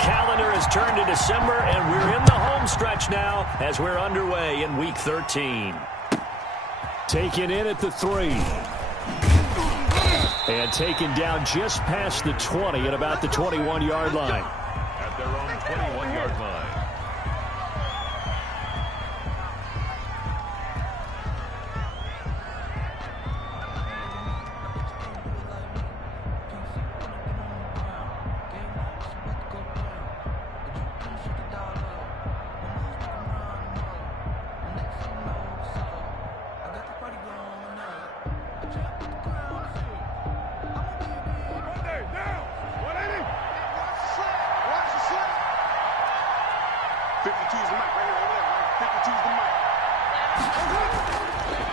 calendar has turned to December, and we're in the home stretch now as we're underway in Week 13. Taken in at the 3. And taken down just past the 20 at about the 21-yard line. At their own 21-yard line.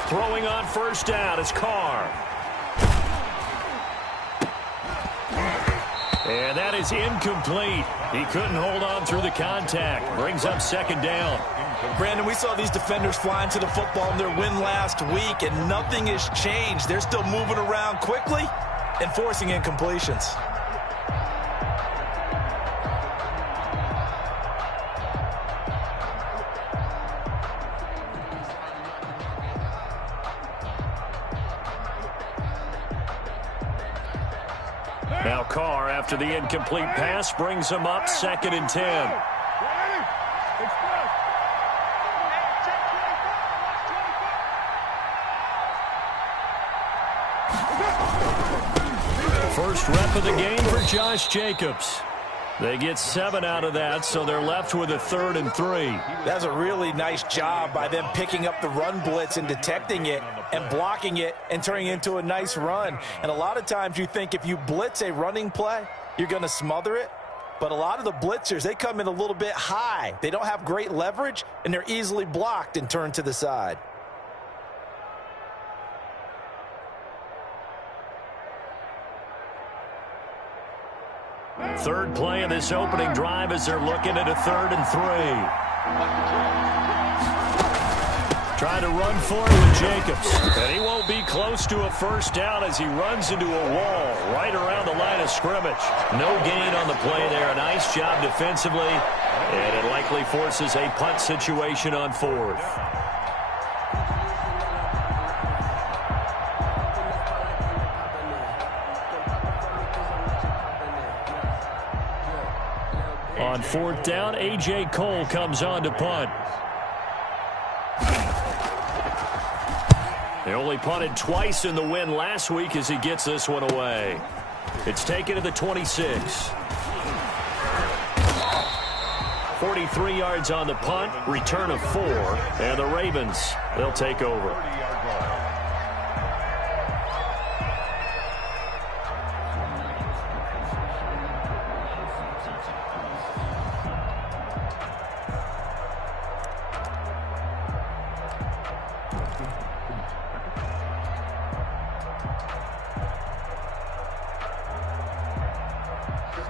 Throwing on first down is Carr. And that is incomplete. He couldn't hold on through the contact. Brings up second down. Brandon, we saw these defenders flying to the football in their win last week, and nothing has changed. They're still moving around quickly and forcing incompletions. Now Carr, after the incomplete pass, brings him up 2nd and 10. First rep of the game for Josh Jacobs. They get 7 out of that, so they're left with a 3rd and 3. That's a really nice job by them picking up the run blitz and detecting it and blocking it and turning it into a nice run. And a lot of times you think if you blitz a running play, you're going to smother it. But a lot of the blitzers, they come in a little bit high. They don't have great leverage, and they're easily blocked and turned to the side. Third play of this opening drive as they're looking at a 3rd and 3. Trying to run for it with Jacobs. And he won't be close to a first down as he runs into a wall right around the line of scrimmage. No gain on the play there. A nice job defensively. And it likely forces a punt situation on 4th. On 4th down, A.J. Cole comes on to punt. They only punted twice in the win last week as he gets this one away. It's taken to the 26. 43 yards on the punt, return of 4, and the Ravens, they'll take over.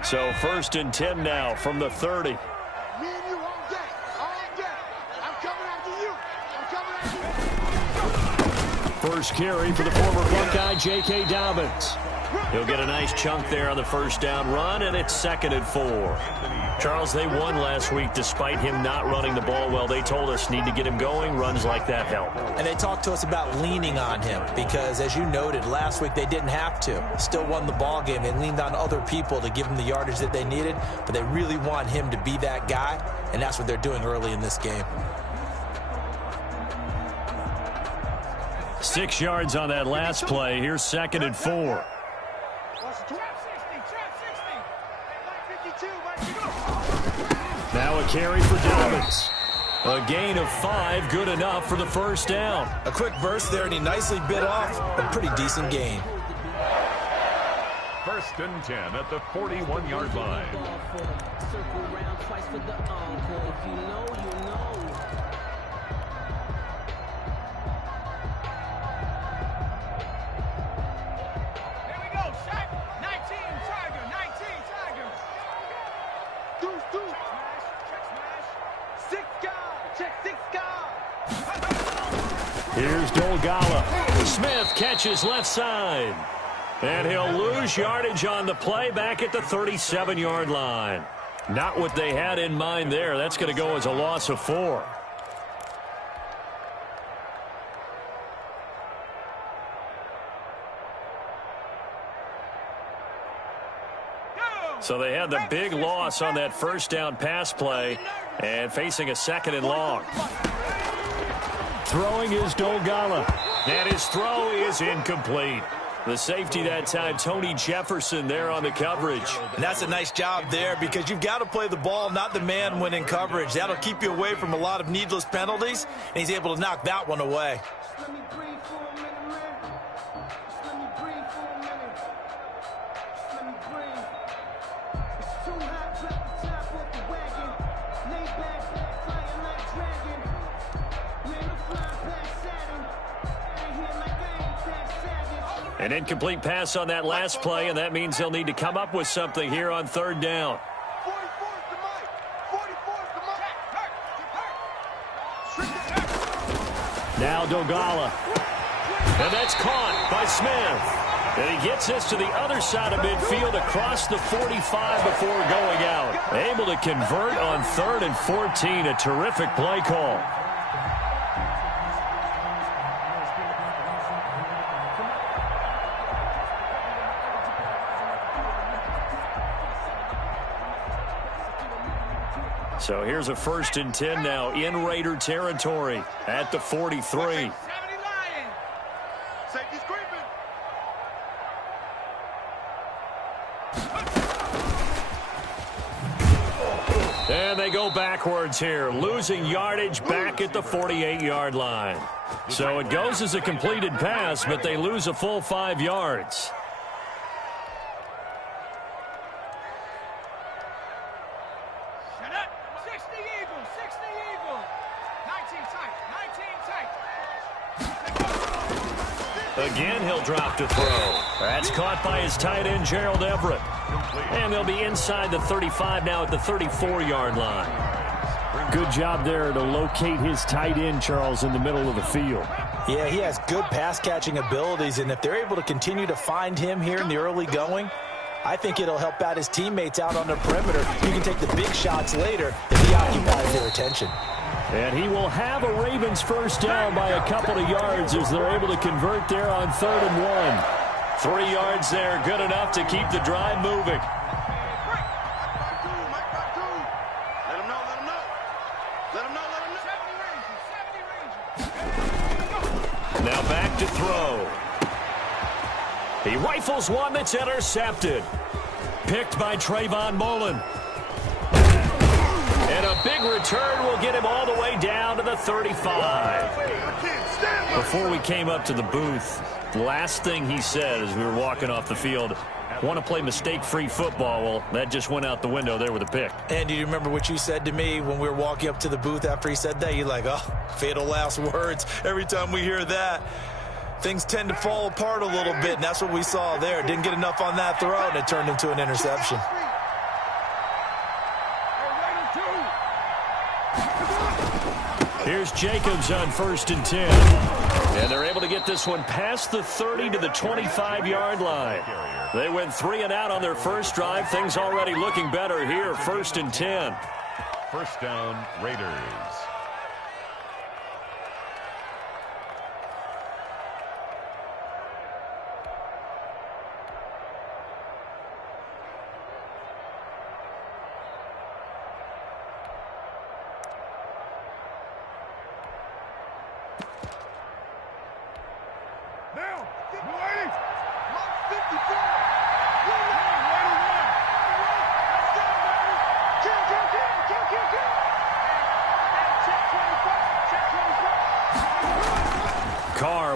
So 1st and 10 now from the 30. Me and you all day, all day. I'm coming after you. I'm coming after you. First carry for the former Buckeye, J.K. Dobbins. He'll get a nice chunk there on the first down run, and it's 2nd and 4. Charles, they won last week despite him not running the ball well. They told us need to get him going. Runs like that help. And they talked to us about leaning on him because, as you noted, last week they didn't have to. Still won the ball game. They leaned on other people to give them the yardage that they needed, but they really want him to be that guy, and that's what they're doing early in this game. 6 yards on that last play. Here's 2nd and 4. Now a carry for Dobbins. A gain of 5, good enough for the first down. A quick burst there, and he nicely bit off a pretty decent gain. 1st and 10 at the 41-yard line. Here's Dolgala. Smith catches left side. And he'll lose yardage on the play back at the 37-yard line. Not what they had in mind there. That's going to go as a loss of 4. So they had the big loss on that first down pass play and facing a 2nd and long. Throwing is Dogala. And his throw is incomplete. The safety that time, Tony Jefferson, there on the coverage. And that's a nice job there because you've got to play the ball, not the man when in coverage. That'll keep you away from a lot of needless penalties, and he's able to knock that one away. An incomplete pass on that last play, and that means they'll need to come up with something here on 3rd down. Now Dogala. And that's caught by Smith. And he gets this to the other side of midfield across the 45 before going out. Able to convert on 3rd and 14. A terrific play call. So here's a 1st and 10 now in Raider territory at the 43. And they go backwards here, losing yardage back at the 48-yard line. So it goes as a completed pass, but they lose a full 5 yards. Again, he'll drop to throw. That's caught by his tight end, Gerald Everett. And they'll be inside the 35 now at the 34-yard line. Good job there to locate his tight end, Charles, in the middle of the field. Yeah, he has good pass-catching abilities, and if they're able to continue to find him here in the early going, I think it'll help out his teammates out on the perimeter. You can take the big shots later if he occupies their attention. And he will have a Ravens first down by a couple of yards as they're able to convert there on 3rd and 1. 3 yards there, good enough to keep the drive moving. Now back to throw. He rifles one that's intercepted. Picked by Trayvon Mullen. And a big return will get him all the way down to the 35. Before we came up to the booth, the last thing he said as we were walking off the field, want to play mistake-free football. Well, that just went out the window there with a pick. And do you remember what you said to me when we were walking up to the booth after he said that? You're like, oh, fatal last words. Every time we hear that, things tend to fall apart a little bit, and that's what we saw there. Didn't get enough on that throw, and it turned into an interception. Here's Jacobs on 1st and 10. And they're able to get this one past the 30 to the 25-yard line. They went 3 and out on their first drive. Things already looking better here. 1st and 10. First down, Raiders.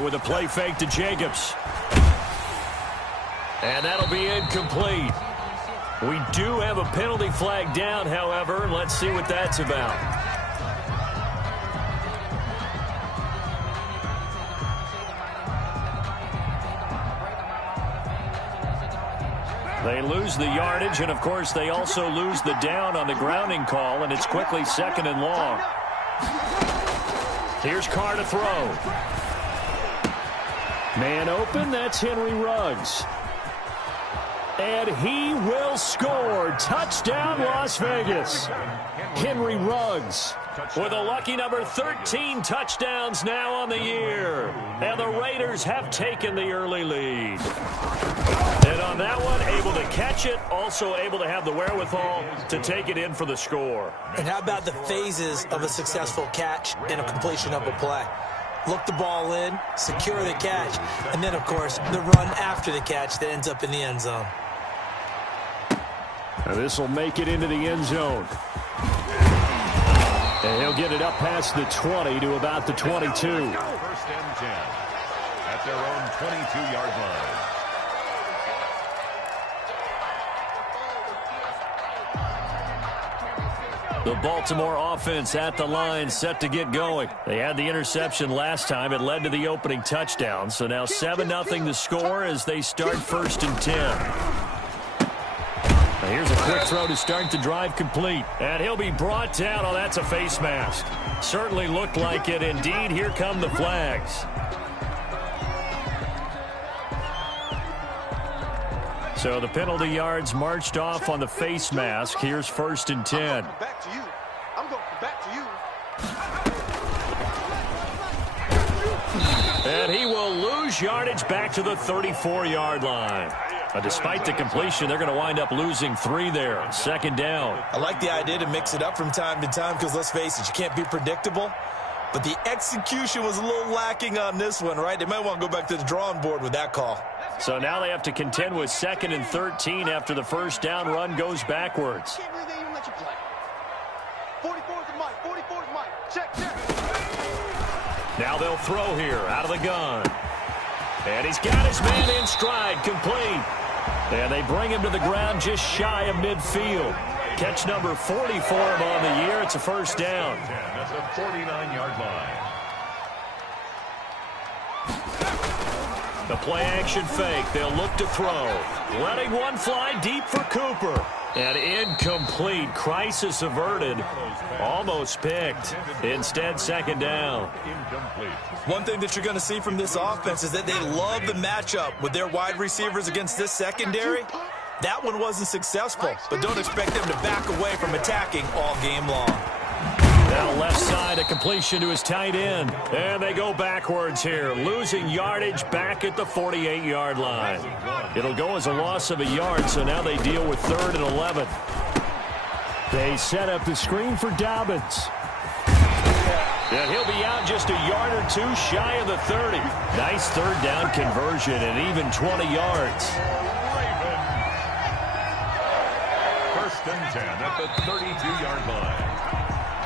With a play fake to Jacobs. And that'll be incomplete. We do have a penalty flag down, however, and let's see what that's about. They lose the yardage, and of course they also lose the down on the grounding call, and it's quickly 2nd and long. Here's Carr to throw. Man open, that's Henry Ruggs. And he will score. Touchdown, Las Vegas. Henry Ruggs with a lucky number 13 touchdowns now on the year. And the Raiders have taken the early lead. And on that one, able to catch it, also able to have the wherewithal to take it in for the score. And how about the phases of a successful catch and a completion of a play? Look the ball in, secure the catch, and then, of course, the run after the catch that ends up in the end zone. And this will make it into the end zone. And he'll get it up past the 20 to about the 22. First and 10 at their own 22-yard line. The Baltimore offense at the line, set to get going. They had the interception last time. It led to the opening touchdown. So now 7-0 the score as they start first and 10. Now here's a quick throw to start the drive complete. And he'll be brought down. Oh, that's a face mask. Certainly looked like it. Indeed, here come the flags. So the penalty yards marched off on the face mask. Here's first and 10. Back to you. I'm going back to you. And he will lose yardage back to the 34-yard line. Despite the completion, they're going to wind up losing 3 there. Second down. I like the idea to mix it up from time to time because, let's face it, you can't be predictable. But the execution was a little lacking on this one, right? They might want to go back to the drawing board with that call. So now they have to contend with 2nd and 13 after the first down run goes backwards. Can't believe they even let you play. 44's the Mike. 44's Mike. Check. Now they'll throw here out of the gun. And he's got his man in stride, complete. And they bring him to the ground just shy of midfield. Catch number 40 for him on the year. It's a first down. That's a 49-yard line. The play-action fake. They'll look to throw. Letting one fly deep for Cooper. And incomplete. Crisis averted. Almost picked. Instead, second down. Incomplete. One thing that you're going to see from this offense is that they love the matchup with their wide receivers against this secondary. That one wasn't successful, but don't expect them to back away from attacking all game long. Now left side, a completion to his tight end. And they go backwards here, losing yardage back at the 48-yard line. It'll go as a loss of a yard, so now they deal with 3rd and 11. They set up the screen for Dobbins. And he'll be out just a yard or 2 shy of the 30. Nice third down conversion and even 20 yards. First and 10 at the 32-yard line.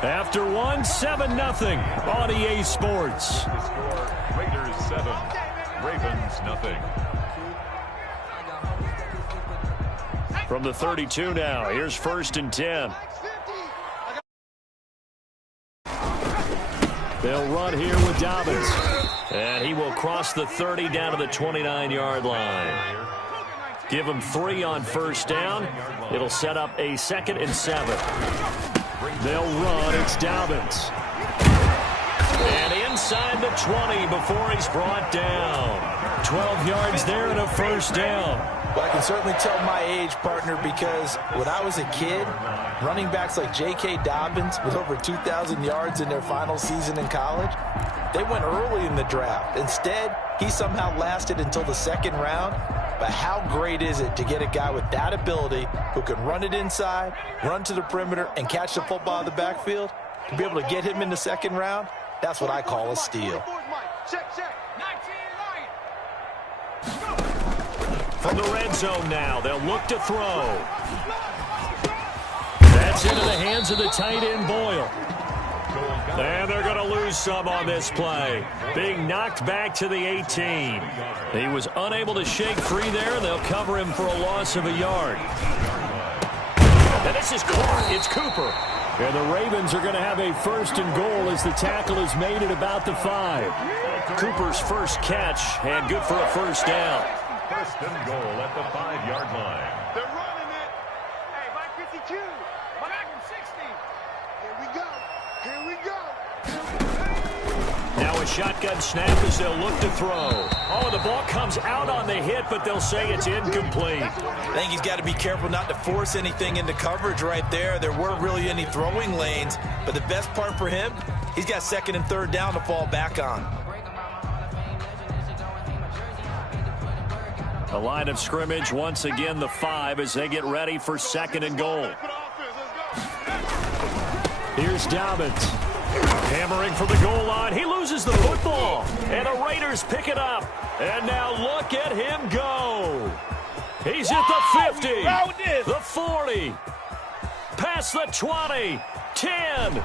After one, 7-0 on EA Sports. The score, Raiders 7, Ravens nothing. From the 32 now, here's first and 10. They'll run here with Dobbins. And he will cross the 30 down to the 29-yard line. Give him 3 on first down. It'll set up a 2nd and 7. They'll run. It's Dobbins. And inside the 20 before he's brought down. 12 yards there and a first down. Well, I can certainly tell my age, partner, because when I was a kid, running backs like J.K. Dobbins with over 2,000 yards in their final season in college, they went early in the draft. Instead, he somehow lasted until the 2nd round. But how great is it to get a guy with that ability who can run it inside, run to the perimeter, and catch the football in the backfield? To be able to get him in the 2nd round, that's what I call a steal. From the red zone now, they'll look to throw. That's into the hands of the tight end, Boyle. And they're going to lose some on this play. Being knocked back to the 18. He was unable to shake free there. They'll cover him for a loss of a yard. And this is caught. It's Cooper. And the Ravens are going to have a 1st and goal as the tackle is made at about the 5. Cooper's first catch and good for a first down. First and goal at the 5-yard line. They're running it. Hey, Mike 52. Mike 60. Here we go. Here we go. Now a shotgun snap as they'll look to throw. Oh, the ball comes out on the hit, but they'll say it's incomplete. I think he's got to be careful not to force anything into coverage right there. There weren't really any throwing lanes, but the best part for him, he's got second and third down to fall back on. The line of scrimmage, once again, the 5 as they get ready for second and goal. Here's Dobbins. Hammering for the goal line. He loses the football. And the Raiders pick it up. And now look at him go. He's at the 50. The 40. Past the 20. 10.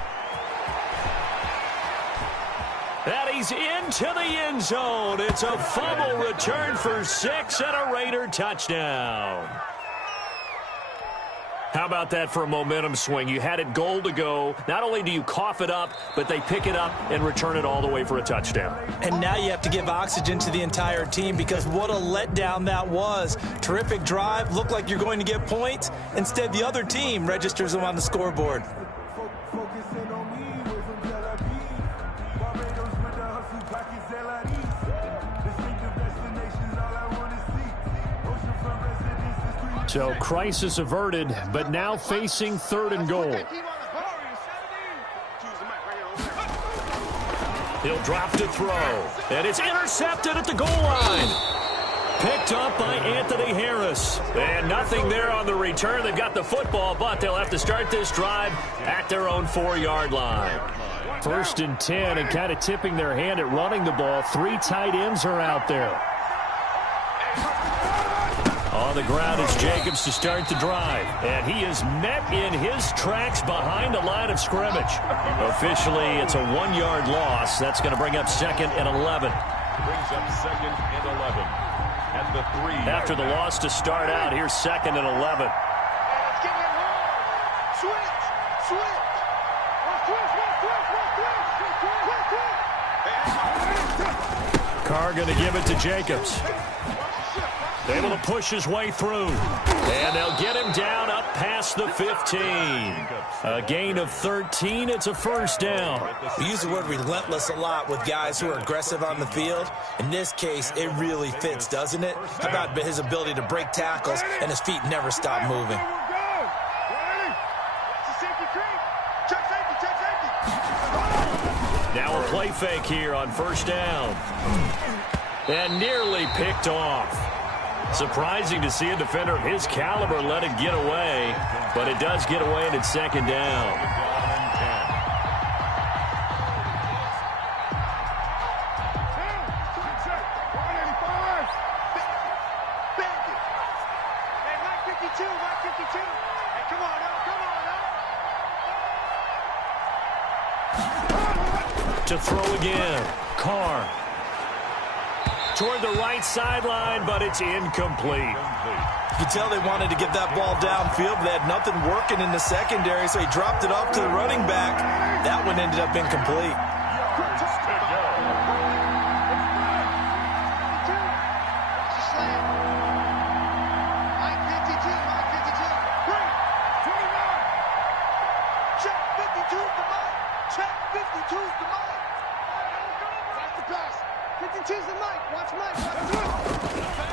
And he's into the end zone. It's a fumble return for 6 and a Raider touchdown. How about that for a momentum swing? You had it goal to go. Not only do you cough it up, but they pick it up and return it all the way for a touchdown. And now you have to give oxygen to the entire team because what a letdown that was. Terrific drive. Looked like you're going to get points. Instead, the other team registers them on the scoreboard. So crisis averted, but now facing third and goal. He'll drop to throw, and it's intercepted at the goal line. Picked up by Anthony Harris. And nothing there on the return. They've got the football, but they'll have to start this drive at their own 4-yard line. First and 10, and kind of tipping their hand at running the ball. 3 tight ends are out there. On the ground is Jacobs to start the drive. And he is met in his tracks behind the line of scrimmage. Officially, it's a 1-yard loss. That's going to bring up second and 11. Brings up second and 11 at the 3. After the loss to start out, here's second and 11. Let's get it hard. Switch. Carr going to give it to Jacobs. Able to push his way through. And they'll get him down up past the 15. A gain of 13. It's a first down. We use the word relentless a lot with guys who are aggressive on the field. In this case, it really fits, doesn't it? How about his ability to break tackles and his feet never stop moving? Now a play fake here on first down. And nearly picked off. Surprising to see a defender of his caliber let it get away, but it does get away and it's second down. To throw again, Carr. Toward the right sideline, but it's incomplete. You can tell they wanted to get that ball downfield, but they had nothing working in the secondary, so he dropped it off to the running back. That one ended up incomplete.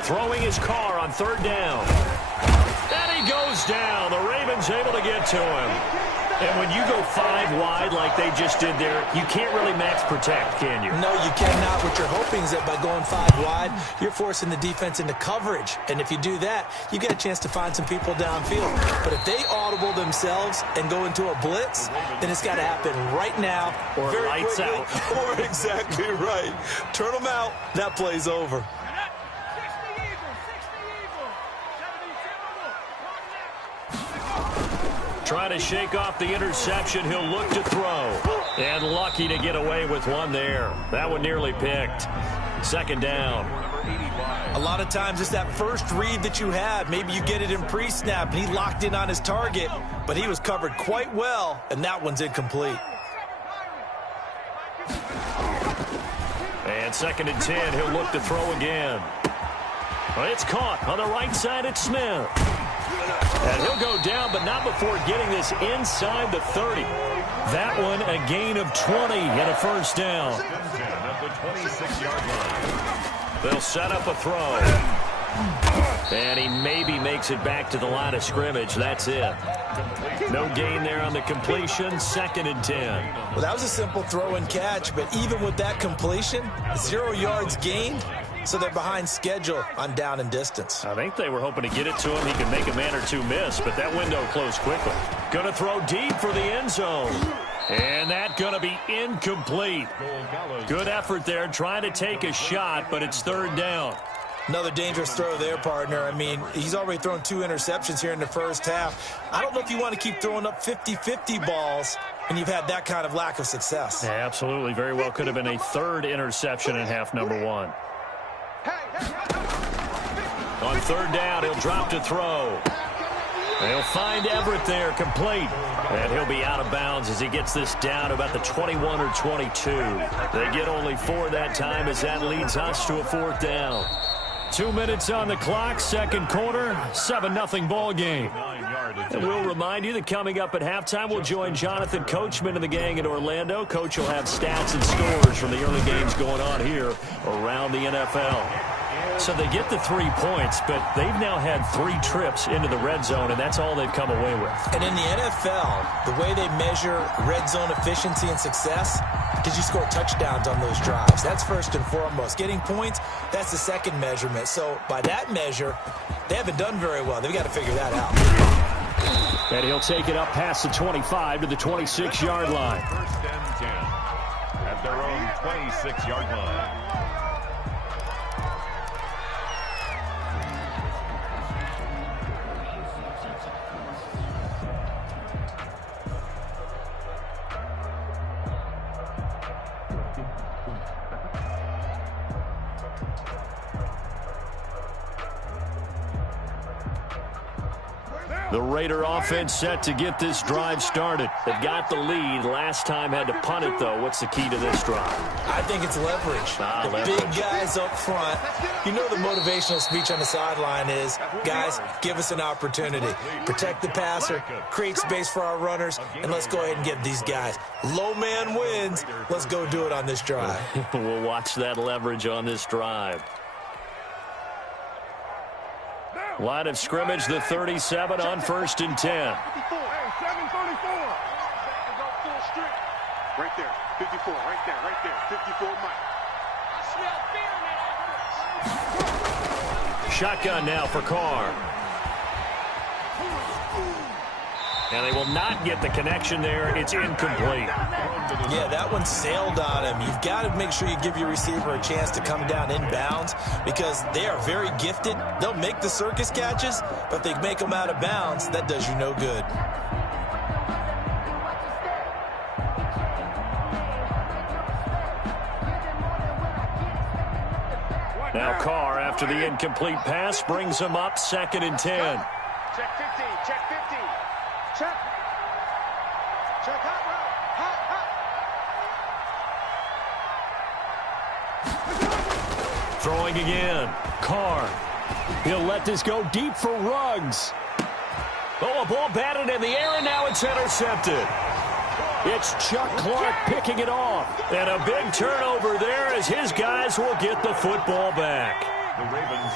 Throwing his Carr on third down. And he goes down. The Ravens able to get to him. And when you go 5 wide like they just did there, you can't really max protect, can you? No, you cannot. What you're hoping is that by going 5 wide, you're forcing the defense into coverage. And if you do that, you get a chance to find some people downfield. But if they audible themselves and go into a blitz, then it's got to happen right now. Or very lights quickly, out. Or exactly right. Turn them out. That play's over. Trying to shake off the interception. He'll look to throw. And lucky to get away with one there. That one nearly picked. Second down. A lot of times it's that first read that you have. Maybe you get it in pre-snap, and he locked in on his target, but he was covered quite well, and that one's incomplete. And second and 10. He'll look to throw again. Well, it's caught on the right side. It's Smith. And he'll go down, but not before getting this inside the 30. That one a gain of 20 and a first down. the 26-yard line. They'll set up a throw. And he maybe makes it back to the line of scrimmage. That's it. No gain there on the completion. 2nd and 10. Well, that was a simple throw and catch, but even with that completion, 0 yards gained, so they're behind schedule on down and distance. I think they were hoping to get it to him. He could make a man or two miss, but that window closed quickly. Going to throw deep for the end zone. And that going to be incomplete. Good effort there, trying to take a shot, but it's 3rd down. Another dangerous throw there, partner. I mean, he's already thrown 2 interceptions here in the first half. I don't know if you want to keep throwing up 50-50 balls when you've had that kind of lack of success. Yeah, absolutely. Very well could have been a 3rd interception in half number 1. On 3rd down, he'll drop to throw. They'll find Everett there, complete. And he'll be out of bounds as he gets this down to about the 21 or 22. They get only 4 that time as that leads us to a 4th down. 2 minutes on the clock, 2nd quarter, 7-0 ball game. And we'll remind you that coming up at halftime, we'll join Jonathan Coachman and the gang in Orlando. Coach will have stats and scores from the early games going on here around the NFL. So they get the 3 points, but they've now had 3 trips into the red zone, and that's all they've come away with. And in the NFL, the way they measure red zone efficiency and success, did you score touchdowns on those drives? That's first and foremost. Getting points, that's the second measurement. So by that measure, they haven't done very well. They've got to figure that out. And he'll take it up past the 25 to the 26-yard line. 1st and 10 at their own 26-yard line. The Raider offense set to get this drive started. They've got the lead. Last time had to punt it, though. What's the key to this drive? I think it's leverage. The big guys up front. You know the motivational speech on the sideline is, guys, give us an opportunity. Protect the passer, create space for our runners, and let's go ahead and get these guys. Low man wins. Let's go do it on this drive. We'll watch that leverage on this drive. Line of scrimmage, the 37 on 1st and 10. Hey, 734. Right there, 54, right there, 54 Mike. Shotgun now for Carr. And they will not get the connection there. It's incomplete. Yeah, that one sailed on him. You've got to make sure you give your receiver a chance to come down inbounds because they are very gifted. They'll make the circus catches, but if they make them out of bounds, that does you no good. Now Carr, after the incomplete pass, brings him up 2nd and 10. Check 15, check 15. Check. Check hot route. Throwing again. Carr. He'll let this go deep for Ruggs. Oh, a ball batted in the air, and now it's intercepted. It's Chuck Clark picking it off. And a big turnover there as his guys will get the football back.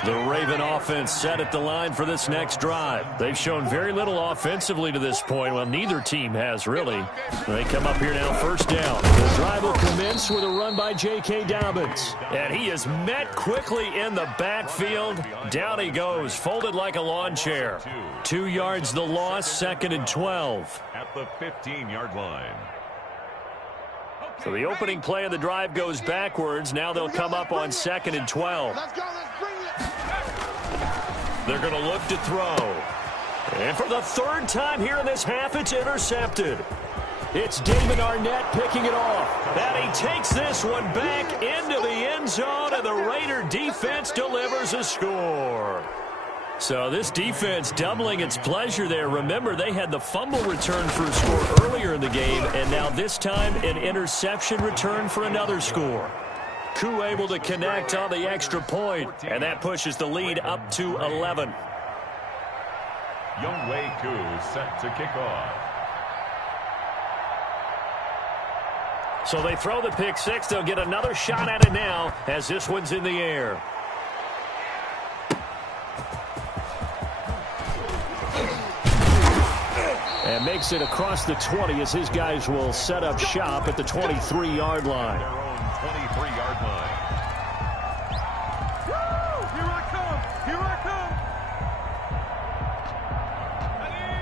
The Raven offense set at the line for this next drive. They've shown very little offensively to this point. Well, neither team has, really. They come up here now, 1st down. The drive will commence with a run by J.K. Dobbins. And he is met quickly in the backfield. Down he goes, folded like a lawn chair. 2 yards the loss, 2nd and 12. At the 15-yard line. So the opening play of the drive goes backwards. Now they'll come up on 2nd and 12. Let's go, let's bring it. They're going to look to throw. And for the 3rd time here in this half, it's intercepted. It's Damon Arnett picking it off. And he takes this one back into the end zone, and the Raider defense delivers a score. So this defense doubling its pleasure there. Remember, they had the fumble return for a score earlier in the game, and now this time an interception return for another score. Koo able to connect on the extra point, and that pushes the lead up to 11. Younghoe Koo set to kick off. So they throw the pick six. They'll get another shot at it now as this one's in the air. And makes it across the 20 as his guys will set up shop at the 23-yard line. Their own 23-yard line.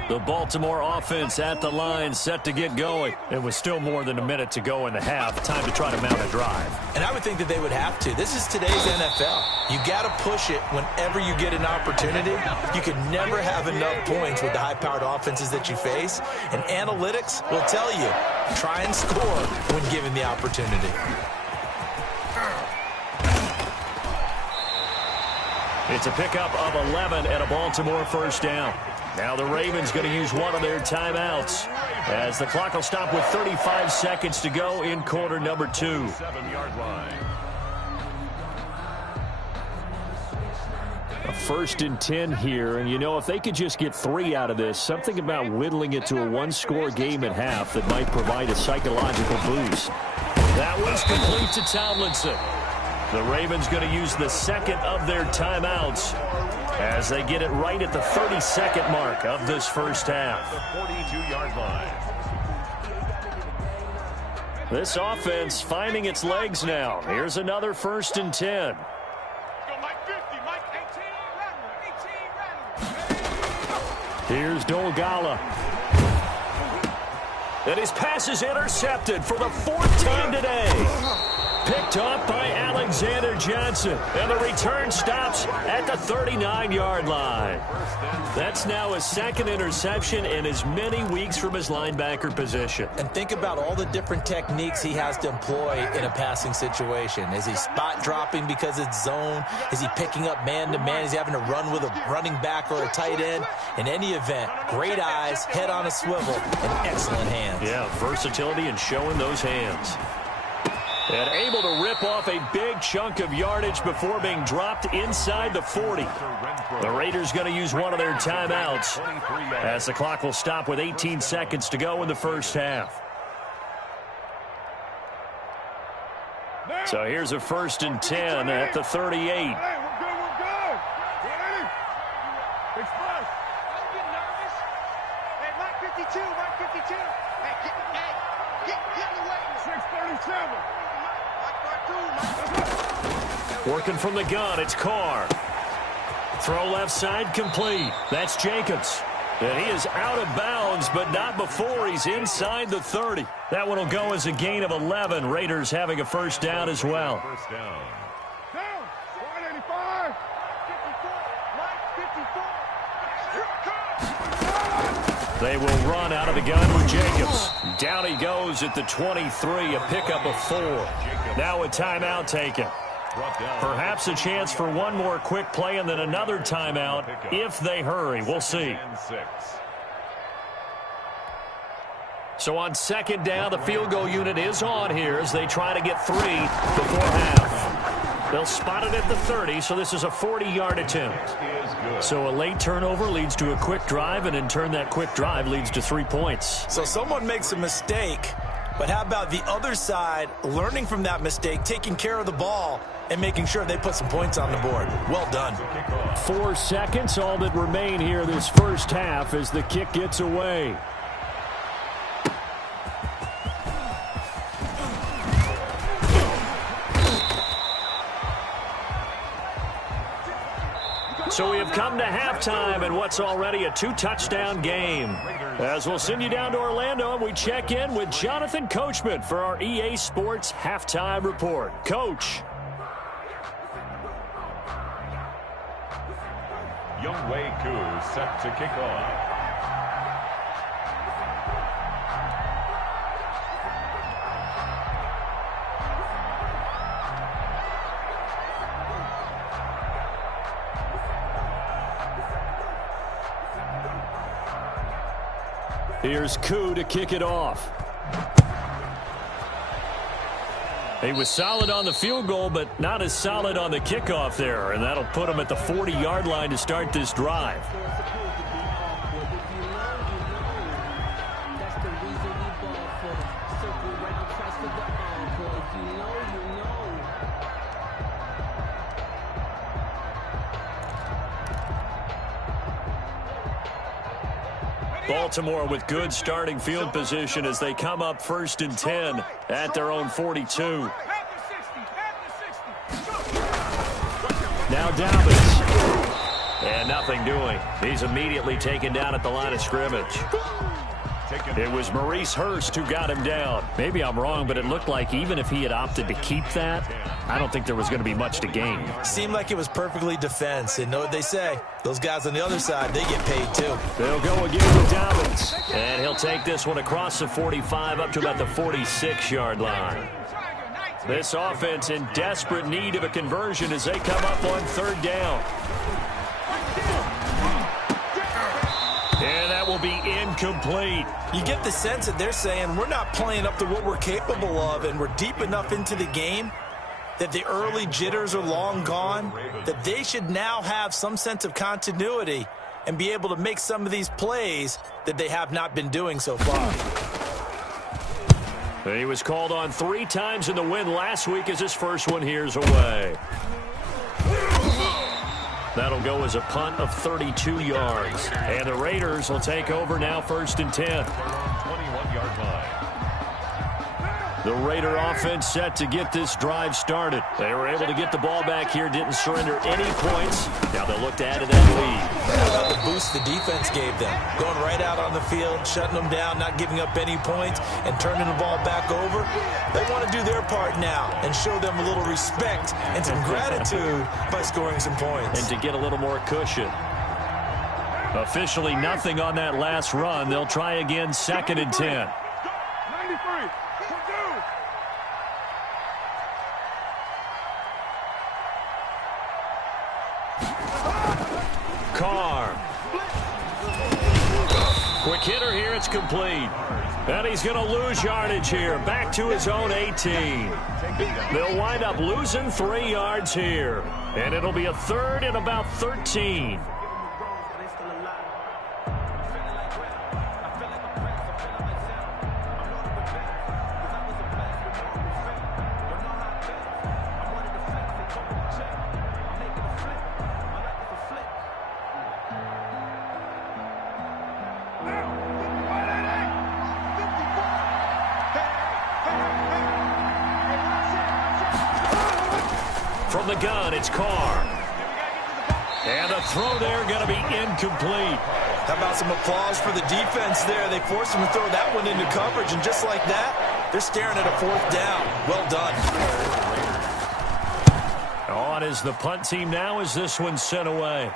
The Baltimore offense at the line, set to get going. It was still more than a minute to go in the half. Time to try to mount a drive. And I would think that they would have to. This is today's NFL. You got to push it whenever you get an opportunity. You can never have enough points with the high-powered offenses that you face. And analytics will tell you, try and score when given the opportunity. It's a pickup of 11 and a Baltimore first down. Now the Ravens going to use one of their timeouts as the clock will stop with 35 seconds to go in quarter number 2. 7-yard line. A 1st and 10 here, and you know, if they could just get 3 out of this, something about whittling it to a one-score game at half that might provide a psychological boost. That one's complete to Tomlinson. The Ravens going to use the second of their timeouts as they get it right at the 30-second mark of this first half. The 42-yard line. This offense finding its legs now. Here's another 1st and 10. Here's Dolgala. And his pass is intercepted for the 4th time today. Picked up by Alexander Johnson. And the return stops at the 39-yard line. That's now his 2nd interception in as many weeks from his linebacker position. And think about all the different techniques he has to employ in a passing situation. Is he spot dropping because it's zone? Is he picking up man-to-man? Is he having to run with a running back or a tight end? In any event, great eyes, head on a swivel, and excellent hands. Yeah, versatility and showing those hands. And able to rip off a big chunk of yardage before being dropped inside the 40. The Raiders going to use one of their timeouts as the clock will stop with 18 seconds to go in the first half. So here's a 1st and 10 at the 38. Working from the gun, it's Carr. Throw left side complete. That's Jacobs. And he is out of bounds, but not before he's inside the 30. That one will go as a gain of 11. Raiders having a first down as well. First down. Down. 185. 54. They will run out of the gun with Jacobs. Down he goes at the 23, a pickup of 4. Now a timeout taken. Perhaps a chance for one more quick play and then another timeout if they hurry. We'll see. So on 2nd down, the field goal unit is on here as they try to get 3 before half. They'll spot it at the 30, so this is a 40-yard attempt. So a late turnover leads to a quick drive, and in turn that quick drive leads to 3 points. So someone makes a mistake, but how about the other side learning from that mistake, taking care of the ball, and making sure they put some points on the board? Well done. 4 seconds, all that remain here this first half as the kick gets away. So we have come to halftime in what's already a 2-touchdown game. As we'll send you down to Orlando, and we check in with Jonathan Coachman for our EA Sports Halftime Report. Coach. Younghoe Koo set to kick off. Here's Koo to kick it off. He was solid on the field goal, but not as solid on the kickoff there, and that'll put him at the 40-yard line to start this drive. Baltimore with good starting field position as they come up 1st and 10 at their own 42. Now Dobbins. And nothing doing. He's immediately taken down at the line of scrimmage. It was Maurice Hurst who got him down. Maybe I'm wrong, but it looked like even if he had opted to keep that, I don't think there was going to be much to gain. Seemed like it was perfectly defense. And know what they say? Those guys on the other side, they get paid too. They'll go again with Dobbins. And he'll take this one across the 45 up to about the 46-yard line. This offense in desperate need of a conversion as they come up on 3rd down. And that will be incomplete. You get the sense that they're saying we're not playing up to what we're capable of, and we're deep enough into the game that the early jitters are long gone, that they should now have some sense of continuity and be able to make some of these plays that they have not been doing so far. He was called on 3 times in the win last week as his first one here's away. That'll go as a punt of 32 yards. And the Raiders will take over now 1st and 10. 21-yard line. The Raider offense set to get this drive started. They were able to get the ball back here, didn't surrender any points. Now they'll look to add to that lead. How about the boost the defense gave them? Going right out on the field, shutting them down, not giving up any points, and turning the ball back over. They want to do their part now and show them a little respect and some gratitude by scoring some points. And to get a little more cushion. Officially nothing on that last run. They'll try again 2nd and 10. 93. Carr. Quick hitter here, it's complete. And he's going to lose yardage here, back to his own 18. They'll wind up losing 3 yards here. And it'll be a 3rd and about 13. From the gun, it's Carr. And the throw there going to be incomplete. How about some applause for the defense there? They forced him to throw that one into coverage, and just like that, they're staring at a 4th down. Well done. On is the punt team now as this one's sent away.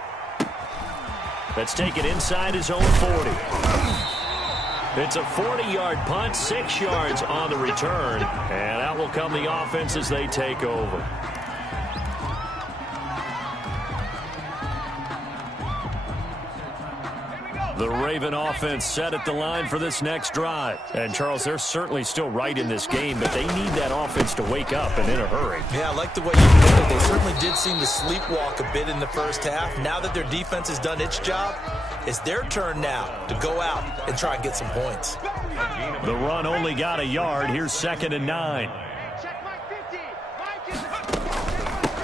That's taken inside his own 40. It's a 40-yard punt, 6 yards on the return. And out will come the offense as they take over. The Raven offense set at the line for this next drive. And, Charles, they're certainly still right in this game, but they need that offense to wake up and in a hurry. Yeah, I like the way you put it. They certainly did seem to sleepwalk a bit in the first half. Now that their defense has done its job, it's their turn now to go out and try and get some points. The run only got a yard. Here's 2nd and 9.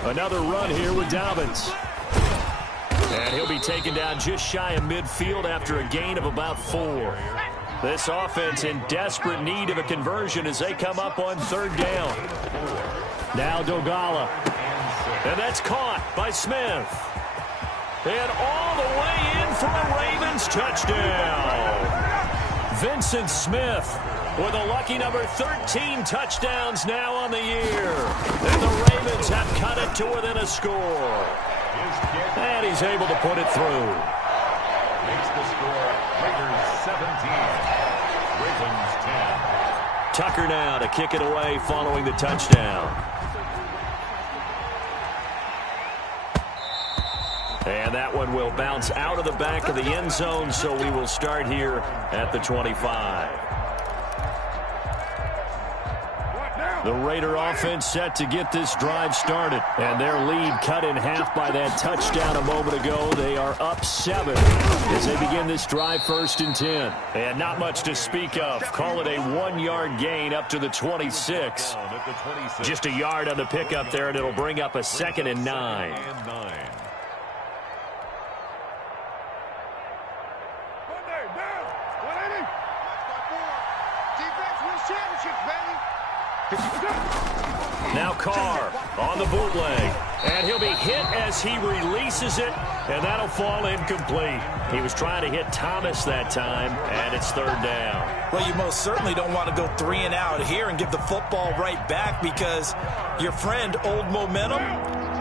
Another run here with Dobbins. And he'll be taken down just shy of midfield after a gain of about 4. This offense in desperate need of a conversion as they come up on 3rd down. Now Dogala. And that's caught by Smith. And all the way in for a Ravens touchdown. Vincent Smith with a lucky number 13 touchdowns now on the year. And the Ravens have cut it to within a score. And he's able to put it through. Makes the score Raiders 17, Ravens 10. Tucker now to kick it away following the touchdown. And that one will bounce out of the back of the end zone, so we will start here at the 25. The Raider offense set to get this drive started. And their lead cut in half by that touchdown a moment ago. They are up 7 as they begin this drive 1st and 10. And not much to speak of. Call it a 1-yard gain up to the 26. Just a yard on the pickup there, and it'll bring up a 2nd and 9. Now Carr on the bootleg. And he'll be hit as he releases it, and that'll fall incomplete. He was trying to hit Thomas that time, and it's third down. Well, you most certainly don't want to go 3 and out here and give the football right back because your friend, Old Momentum,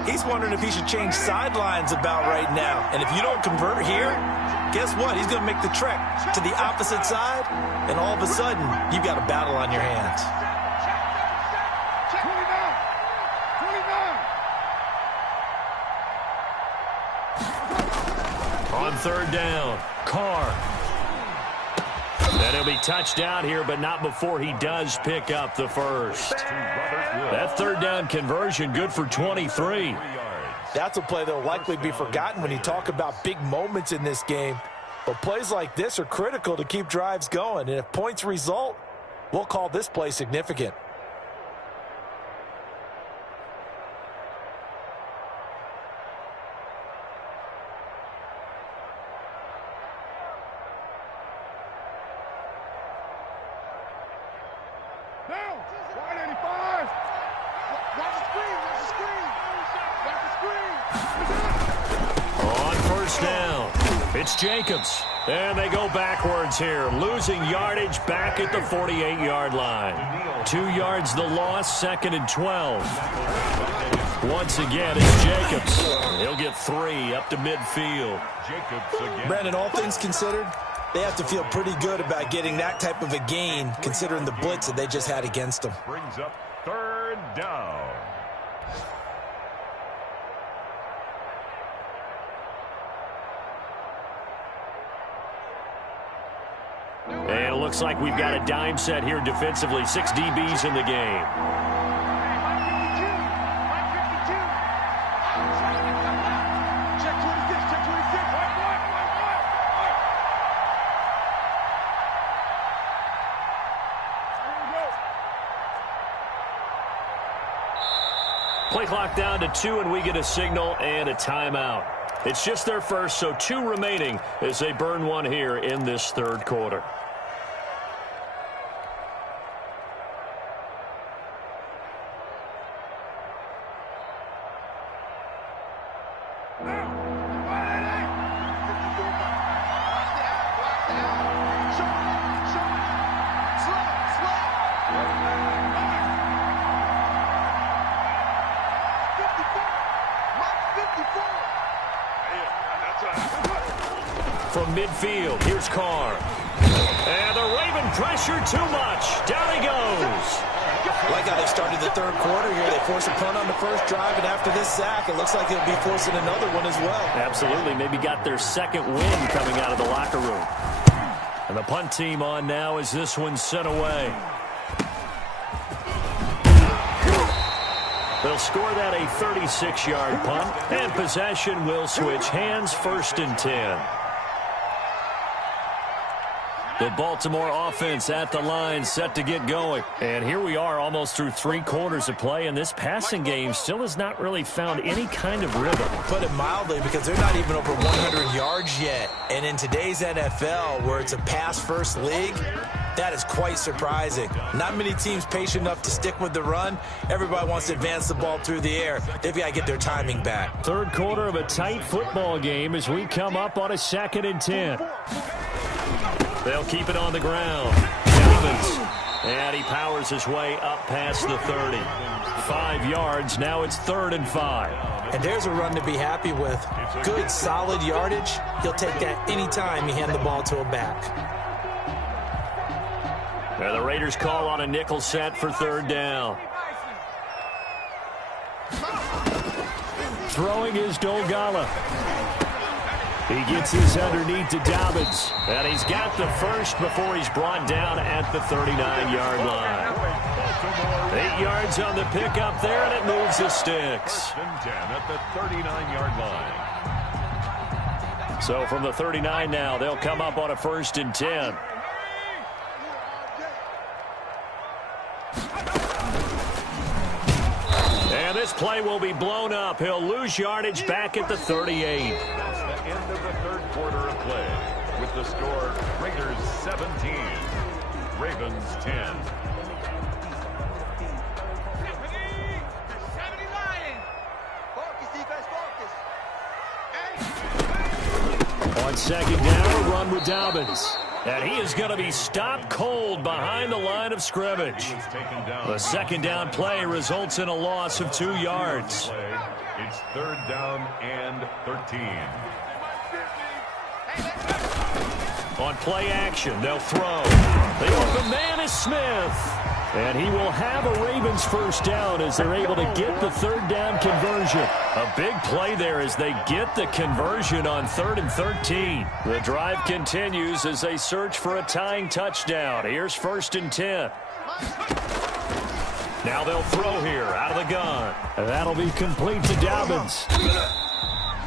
he's wondering if he should change sidelines about right now. And if you don't convert here, guess what? He's going to make the trek to the opposite side, and all of a sudden, you've got a battle on your hands. 29. On third down, Carr. And he'll be touched down here, but not before he does pick up the first. That third down conversion good for 23. That's a play that will likely be forgotten when you talk about big moments in this game. But plays like this are critical to keep drives going. And if points result, we'll call this play significant. Now, wide 85. Watch the screen, watch the screen. Watch the screen. On first down, it's Jacobs. And they go backwards here, losing yardage back at the 48-yard line. 2 yards the loss, 2nd and 12. Once again, it's Jacobs. He'll get 3 up to midfield. Brandon, all things considered, they have to feel pretty good about getting that type of a gain, considering the blitz that they just had against them. Brings up third down. And it looks like we've got a dime set here defensively. 6 DBs in the game. Check 26, check 26. Play clock down to 2, and we get a signal and a timeout. It's just their first, so 2 remaining as they burn 1 here in this third quarter. From midfield, here's Carr. And the Raven pressure too much. Down he goes. Like how they started the third quarter here. They forced a punt on the first drive, and after this sack, it looks like they'll be forcing another one as well. Absolutely. Maybe got their second win coming out of the locker room. And the punt team on now as this one's sent away. They'll score that a 36-yard punt, and possession will switch hands, 1st and 10. The Baltimore offense at the line, set to get going. And here we are almost through 3 quarters of play, and this passing game still has not really found any kind of rhythm. Put it mildly, because they're not even over 100 yards yet. And in today's NFL, where it's a pass-first league, that is quite surprising. Not many teams patient enough to stick with the run. Everybody wants to advance the ball through the air. They've got to get their timing back. Third quarter of a tight football game as we come up on a 2nd and 10. They'll keep it on the ground. Dobbins. And he powers his way up past the 30. 5 yards. Now it's 3rd and 5. And there's a run to be happy with. Good, solid yardage. He'll take that anytime you hand the ball to a back. And the Raiders call on a nickel set for 3rd down. Throwing is Dolgala. He gets his underneath to Dobbins. And he's got the first before he's brought down at the 39-yard line. 8 yards on the pickup there, and it moves the sticks. 1st and 10 at the 39-yard line. So from the 39 now, they'll come up on a 1st and 10. And this play will be blown up. He'll lose yardage back at the 38. That's the end of the third quarter of play. With the score, Raiders 17, Ravens 10. On second down, a run with Dobbins. And he is going to be stopped cold behind the line of scrimmage. The second down play results in a loss of 2 yards. It's third down and 13. On play action, they'll throw. The open man is Smith. And he will have a Ravens first down as they're able to get the third down conversion. A big play there as they get the conversion on 3rd and 13. The drive continues as they search for a tying touchdown. Here's 1st and 10. Now they'll throw here out of the gun. And that'll be complete to Dobbins.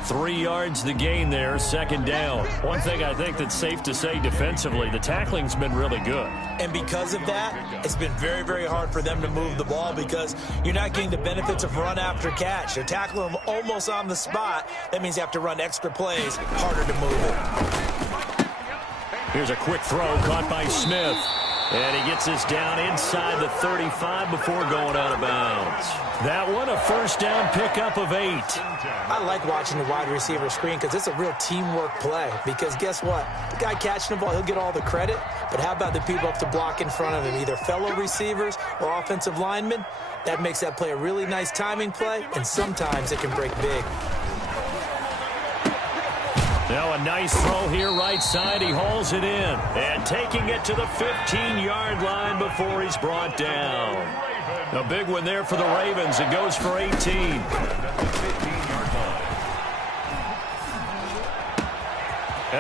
3 yards the gain there, second down. One thing I think that's safe to say defensively, the tackling's been really good. And because of that, it's been very, very hard for them to move the ball because you're not getting the benefits of run after catch. They're tackling them almost on the spot. That means you have to run extra plays, harder to move it. Here's a quick throw caught by Smith. And he gets this down inside the 35 before going out of bounds. That one, a first down pickup of 8. I like watching the wide receiver screen because it's a real teamwork play. Because guess what? The guy catching the ball, he'll get all the credit. But how about the people up to block in front of him, either fellow receivers or offensive linemen? That makes that play a really nice timing play, and sometimes it can break big. Now a nice throw here right side. He hauls it in. And taking it to the 15-yard line before he's brought down. A big one there for the Ravens. It goes for 18. And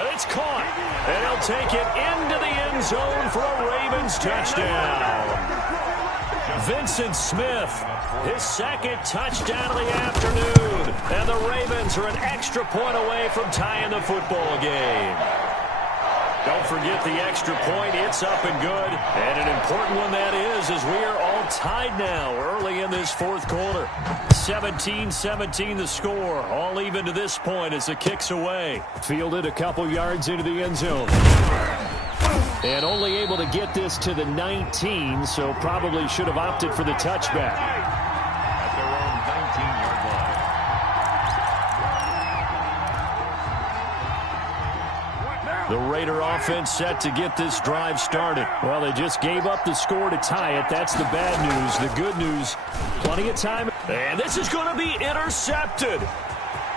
it's caught. And he'll take it into the end zone for a Ravens touchdown. Vincent Smith, his second touchdown of the afternoon. And the Ravens are an extra point away from tying the football game. Don't forget the extra point. It's up and good. And an important one that is, as we are all tied now early in this fourth quarter. 17-17 the score. All even to this point as the kick's away. Fielded a couple yards into the end zone. And only able to get this to the 19, so probably should have opted for the touchback. At their own 19-yard line. The Raider offense set to get this drive started. Well, they just gave up the score to tie it. That's the bad news. The good news, plenty of time. And this is going to be intercepted.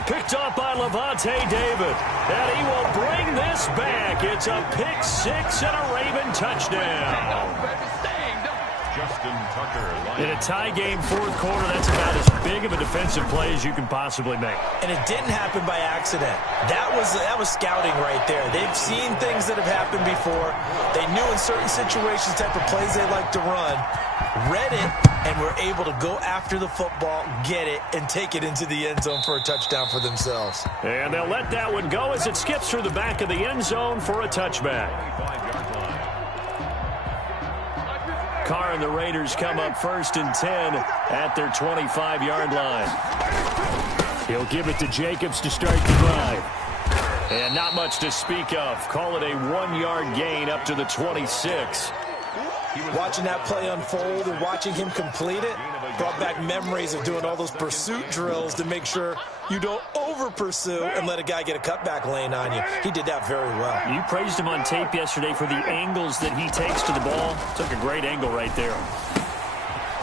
Picked up by Levante David. And he will bring this back. It's a pick six and a Raven touchdown. Justin Tucker. In a tie game fourth quarter, that's about as big of a defensive play as you can possibly make. And it didn't happen by accident. That was scouting right there. They've seen things that have happened before. They knew in certain situations type of plays they like to run. Read it, and were able to go after the football, get it, and take it into the end zone for a touchdown for themselves. And they'll let that one go as it skips through the back of the end zone for a touchback. Carr and the Raiders come up 1st and 10 at their 25-yard line. He'll give it to Jacobs to start the drive. And not much to speak of. Call it a 1-yard gain up to the 26. Watching that play unfold and watching him complete it brought back memories of doing all those pursuit drills to make sure you don't over-pursue and let a guy get a cutback lane on you. He did that very well. You praised him on tape yesterday for the angles that he takes to the ball. Took a great angle right there.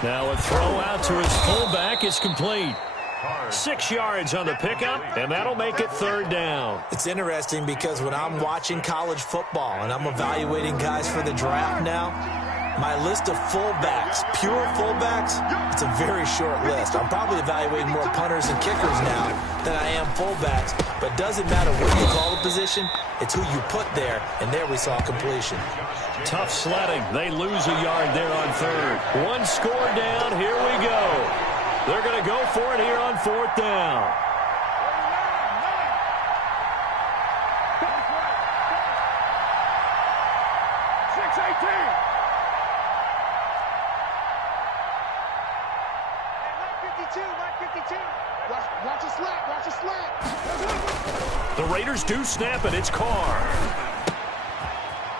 Now a throw out to his fullback is complete. 6 yards on the pickup, and that'll make it 3rd down. It's interesting because when I'm watching college football and I'm evaluating guys for the draft now, my list of fullbacks, pure fullbacks, it's a very short list. I'm probably evaluating more punters and kickers now than I am fullbacks, but it doesn't matter what you call the position, it's who you put there, and there we saw completion. Tough sledding. They lose a yard there on 3rd. One score down. Here we go. They're going to go for it here on 4th down. Watch a slant, watch a slant. The Raiders do snap it. It's Carr.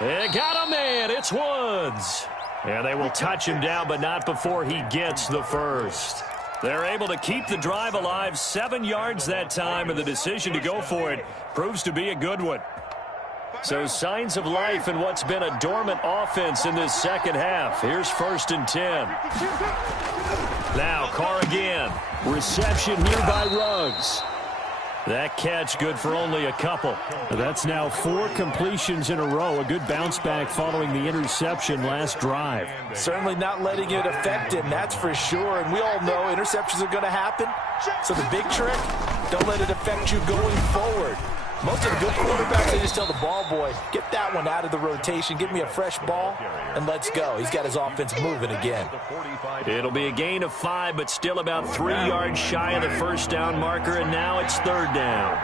They got a man. It's Woods. And they will touch him down, but not before he gets the first. They're able to keep the drive alive, 7 yards that time, and the decision to go for it proves to be a good one. So signs of life in what's been a dormant offense in this second half. Here's 1st and 10. Now Carr again. Reception here by Ruggs. That catch good for only a couple. That's now 4 completions in a row. A good bounce back following the interception last drive. Certainly not letting it affect him, that's for sure. And we all know interceptions are going to happen. So the big trick, don't let it affect you going forward. Most of the good quarterbacks, they just tell the ball boy, get that one out of the rotation, give me a fresh ball, and let's go. He's got his offense moving again. It'll be a gain of 5, but still about 3 yards shy of the first down marker, and now it's 3rd down.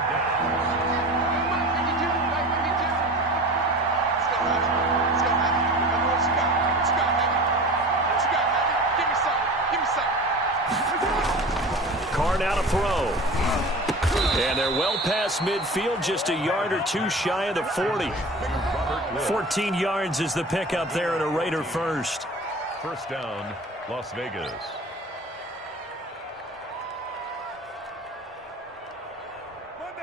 Carr now to throw. And they're well past midfield, just a yard or 2 shy of the 40. 14 yards is the pickup there, and a Raider first. First down, Las Vegas.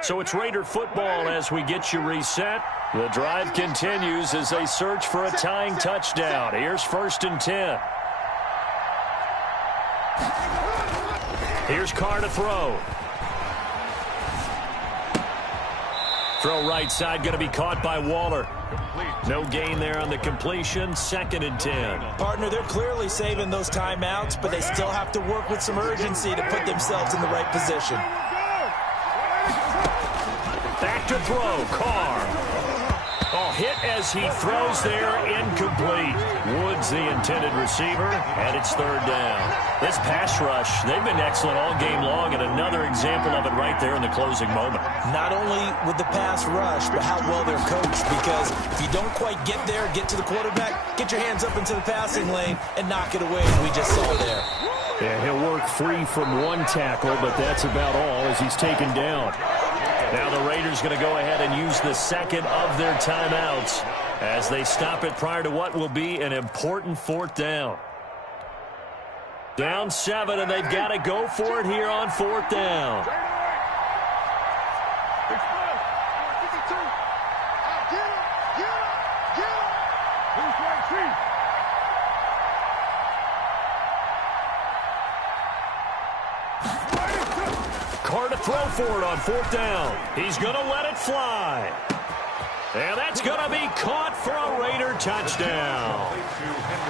So it's Raider football as we get you reset. The drive continues as they search for a tying touchdown. Here's 1st and 10. Here's Carr to throw. Throw right side, going to be caught by Waller. No gain there on the completion. 2nd and 10. Partner, they're clearly saving those timeouts, but they still have to work with some urgency to put themselves in the right position. Back to throw, Carr. Oh, hit as he throws there, incomplete. Woods the intended receiver, and it's 3rd down. This pass rush, they've been excellent all game long, and another example of it right there in the closing moment. Not only with the pass rush, but how well they're coached, because if you don't quite get there, get to the quarterback, get your hands up into the passing lane and knock it away, as we just saw there. Yeah, he'll work free from 1 tackle, but that's about all as he's taken down. Now the Raiders going to go ahead and use the 2nd of their timeouts as they stop it prior to what will be an important 4th down. Down 7, and they've got to go for it here on 4th down. Carr to throw for it on 4th down. He's going to let it fly. And that's going to be caught for a Raider touchdown.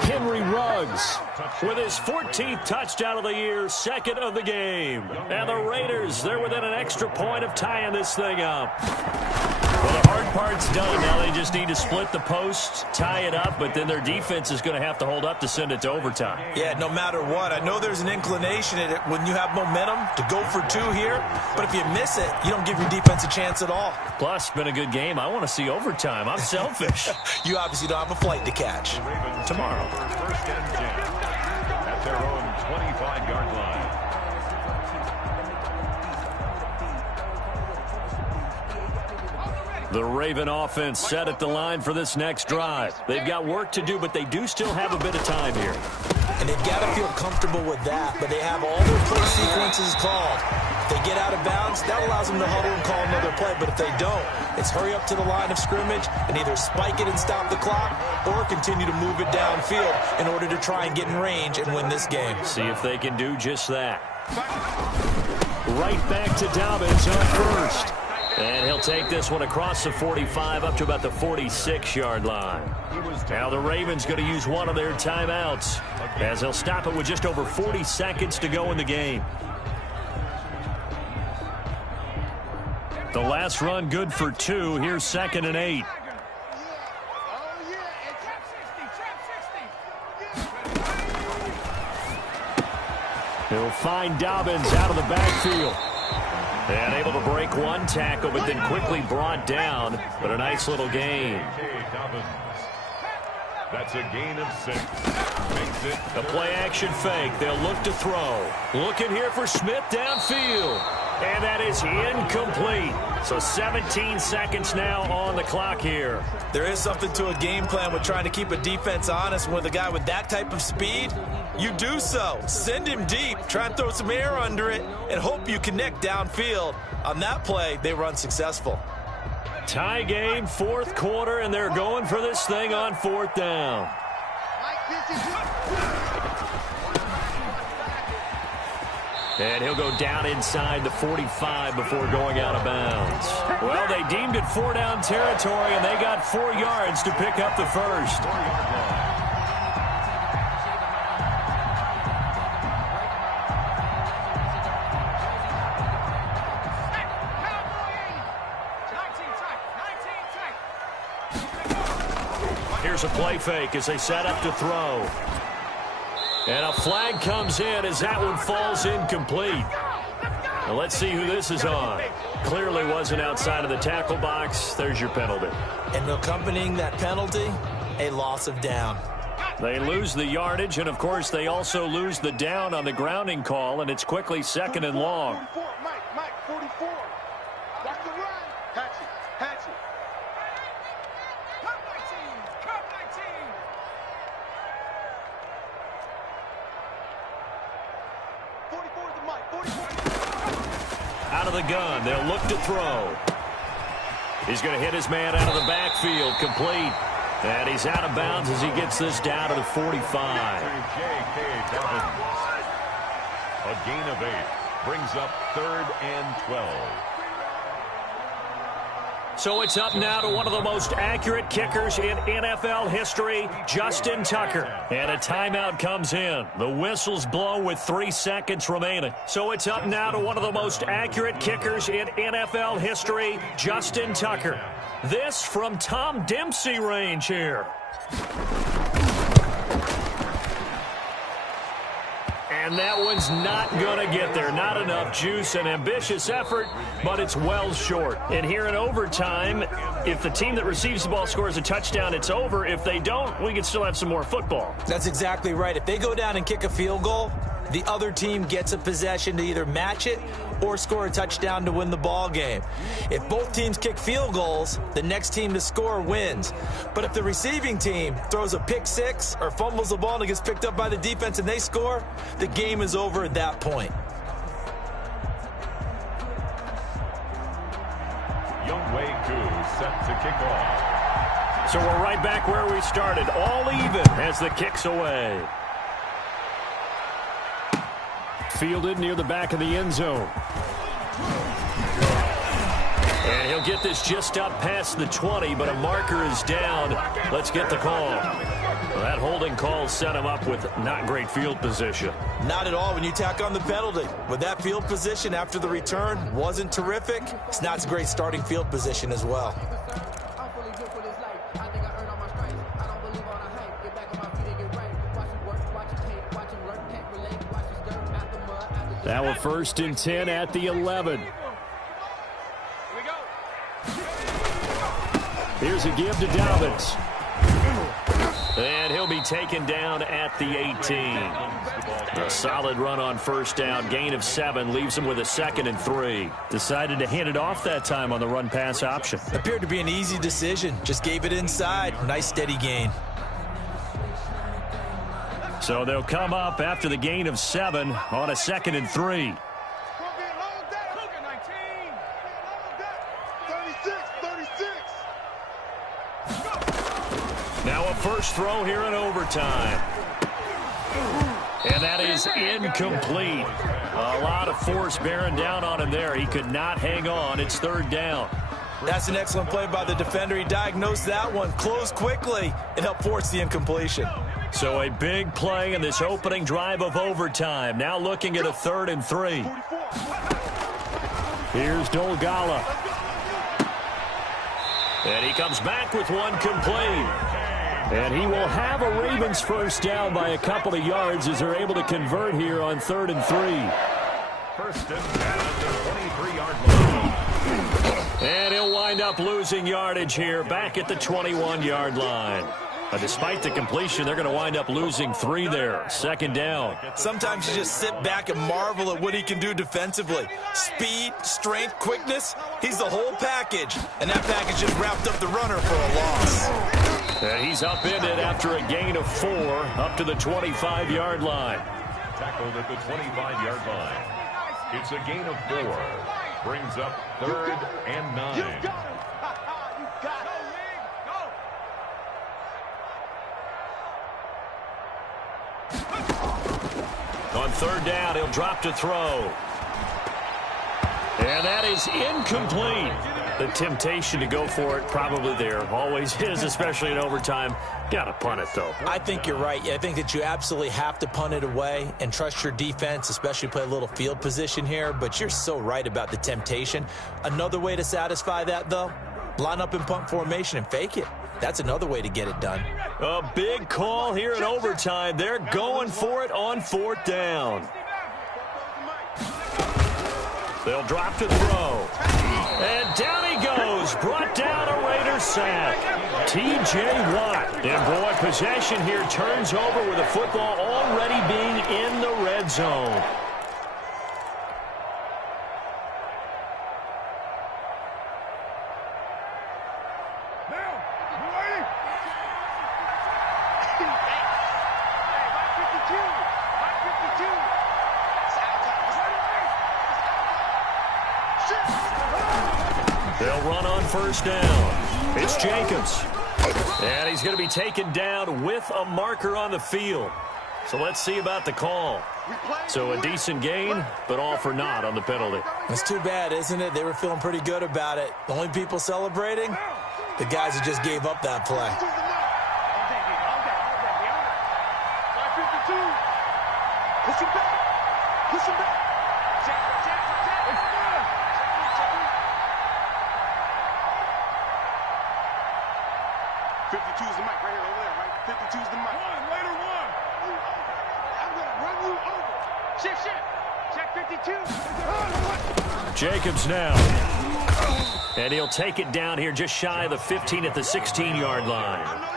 Henry Ruggs with his 14th touchdown of the year, 2nd of the game. And the Raiders, they're within an extra point of tying this thing up. Well, the hard part's done. Now they just need to split the post, tie it up, but then their defense is going to have to hold up to send it to overtime. Yeah, no matter what. I know there's an inclination in it when you have momentum to go for 2 here, but if you miss it, you don't give your defense a chance at all. Plus, it's been a good game. I want to see overtime. I'm selfish. You obviously don't have a flight to catch. Tomorrow. 1st and 10 at their own 25-yard line. The Raven offense set at the line for this next drive. They've got work to do, but they do still have a bit of time here. And they've got to feel comfortable with that, but they have all their play sequences called. If they get out of bounds, that allows them to huddle and call another play, but if they don't, it's hurry up to the line of scrimmage and either spike it and stop the clock or continue to move it downfield in order to try and get in range and win this game. See if they can do just that. Right back to Dobbins on 1st. And he'll take this one across the 45 up to about the 46-yard line. Now the Ravens going to use one of their timeouts as they'll stop it with just over 40 seconds to go in the game. The last run good for 2. Here's 2nd and 8. He'll find Dobbins out of the backfield. And able to break 1 tackle, but then quickly brought down. But a nice little gain. That's a gain of 6. Makes it a play-action fake. They'll look to throw. Looking here for Smith downfield. And that is incomplete. So 17 seconds now on the clock here. There is something to a game plan with trying to keep a defense honest with a guy with that type of speed. you do so. Send him deep, try and throw some air under it, and hope you connect downfield. On that play, they were unsuccessful. Tie game, fourth quarter, and they're going for this thing on fourth down. And he'll go down inside the 45 before going out of bounds. Well, they deemed it 4-down territory, and they got 4 yards to pick up the first. Here's a play fake as they set up to throw. And a flag comes in as that one falls incomplete. Now let's see who this is on. Clearly wasn't outside of the tackle box. There's your penalty. And accompanying that penalty, a loss of down. They lose the yardage, and of course they also lose the down on the grounding call, and it's quickly 2nd and long. 44, Mike, 44. Watch the run. Hatch it. Come 19. Out of the gun, they'll look to throw. He's going to hit his man out of the backfield, complete. And he's out of bounds as he gets this down to the 45. A gain of 8 brings up 3rd and 12. So it's up now to one of the most accurate kickers in NFL history, Justin Tucker. And a timeout comes in. The whistles blow with 3 seconds remaining. So it's up now to one of the most accurate kickers in NFL history, Justin Tucker. This from Tom Dempsey range here. And that one's not going to get there. Not enough juice. An ambitious effort, but it's well short. And here in overtime, if the team that receives the ball scores a touchdown, it's over. If they don't, we can still have some more football. That's exactly right. If they go down and kick a field goal, the other team gets a possession to either match it or score a touchdown to win the ball game. If both teams kick field goals, the next team to score wins. But if the receiving team throws a pick six or fumbles the ball and it gets picked up by the defense and they score, the game is over at that point. Youngway Koo set to kick off. So we're right back where we started, all even as the kick's away. Fielded near the back of the end zone. And he'll get this just up past the 20, but a marker is down. Let's get the call. Well, that holding call set him up with not great field position. Not at all when you tack on the penalty. With that field position after the return wasn't terrific, it's not a great starting field position as well. Now a 1st and 10 at the 11. Here's a give to Dobbins. And he'll be taken down at the 18. A solid run on 1st down. Gain of 7 leaves him with a 2nd and 3. Decided to hand it off that time on the run-pass option. Appeared to be an easy decision. Just gave it inside. Nice steady gain. So they'll come up after the gain of 7 on a 2nd and 3. Now a first throw here in overtime. And that is incomplete. A lot of force bearing down on him there. He could not hang on. It's 3rd down. That's an excellent play by the defender. He diagnosed that one, closed quickly, and helped force the incompletion. So a big play in this opening drive of overtime. Now looking at a 3rd and 3. Here's Dolgala. And he comes back with one complete. And he will have a Ravens first down by a couple of yards as they're able to convert here on 3rd and 3. 1st and 10 at the 23-yard line. And he'll wind up losing yardage here back at the 21-yard line. But despite the completion, they're going to wind up losing 3 there. 2nd down. Sometimes you just sit back and marvel at what he can do defensively. Speed, strength, quickness, he's the whole package. And that package just wrapped up the runner for a loss. And he's upended after a gain of 4 up to the 25-yard line. Tackled at the 25-yard line. It's a gain of 4. Brings up 3rd and 9. You got him. You got him. On 3rd down, he'll drop to throw. And that is incomplete. The temptation to go for it probably there. Always is, especially in overtime. Got to punt it, though. I think you're right. I think that you absolutely have to punt it away and trust your defense, especially play a little field position here. But you're so right about the temptation. Another way to satisfy that, though, line up in punt formation and fake it. That's another way to get it done. A big call here in overtime. They're going for it on 4th down. They'll drop to throw. And down he goes. Brought down a Raiders sack. T.J. Watt. And boy, possession here turns over with the football already being in the red zone. They'll run on 1st down. It's Jacobs. And he's going to be taken down with a marker on the field. So let's see about the call. So a decent gain, but all for naught on the penalty. It's too bad, isn't it? They were feeling pretty good about it. The only people celebrating, the guys who just gave up that play. Push him back. Push him back. 52 is the mic right here, over there, right? 52 is the mic. Later one. I'm going to run you over. Shift. Check 52. Jacobs now. And he'll take it down here just shy of the 15 at the 16-yard line.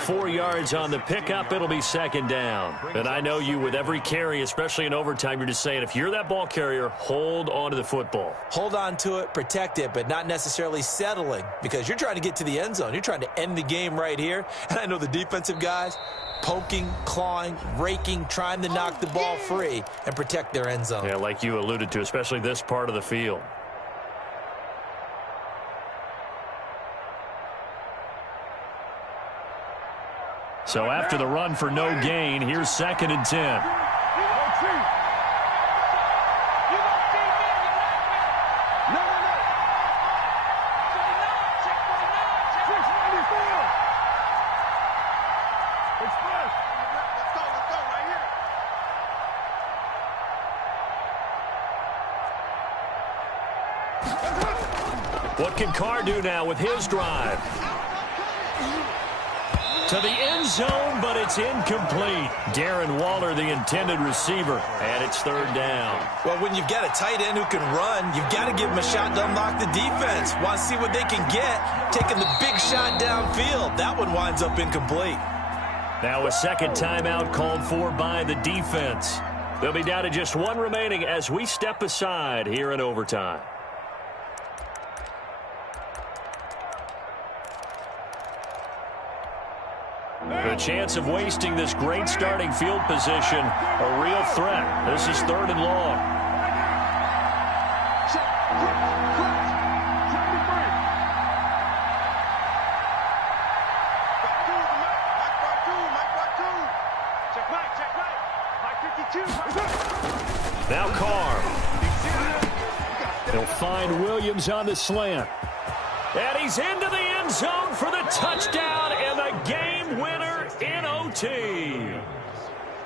4 yards on the pickup. It'll be 2nd down. And I know you with every carry, especially in overtime, you're just saying if you're that ball carrier, hold on to the football. Hold on to it, protect it, but not necessarily settling because you're trying to get to the end zone. You're trying to end the game right here. And I know the defensive guys poking, clawing, raking, trying to knock the ball free and protect their end zone. Yeah, like you alluded to, especially this part of the field. So after the run for no gain, here's 2nd and 10. What can Carr do now with his drive? To the end zone, but it's incomplete. Darren Waller, the intended receiver, and it's 3rd down. Well, when you've got a tight end who can run, you've got to give him a shot to unlock the defense. Want to see what they can get, taking the big shot downfield. That one winds up incomplete. Now a 2nd timeout called for by the defense. They'll be down to just 1 remaining as we step aside here in overtime. The chance of wasting this great starting field position, a real threat. This is 3rd and long. Now Carr. He'll find Williams on the slant. And he's into the end zone for the touchdown and the game winner in OT.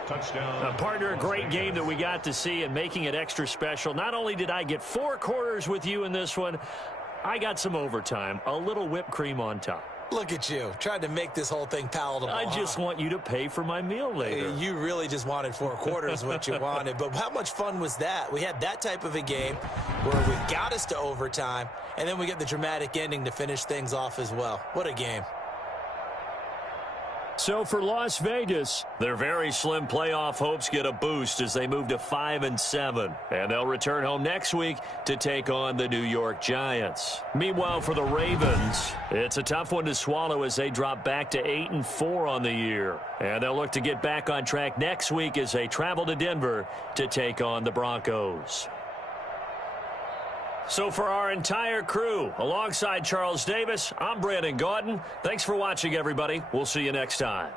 Touchdown. Partner, a great game that we got to see and making it extra special. Not only did I get 4 quarters with you in this one, I got some overtime, a little whipped cream on top. Look at you, trying to make this whole thing palatable. I just want you to pay for my meal later. You really just wanted 4 quarters what you wanted. But how much fun was that? We had that type of a game where we got us to overtime, and then we get the dramatic ending to finish things off as well. What a game. So for Las Vegas, their very slim playoff hopes get a boost as they move to 5-7. And they'll return home next week to take on the New York Giants. Meanwhile, for the Ravens, it's a tough one to swallow as they drop back to 8-4 on the year. And they'll look to get back on track next week as they travel to Denver to take on the Broncos. So for our entire crew, alongside Charles Davis, I'm Brandon Gaudin. Thanks for watching, everybody. We'll see you next time.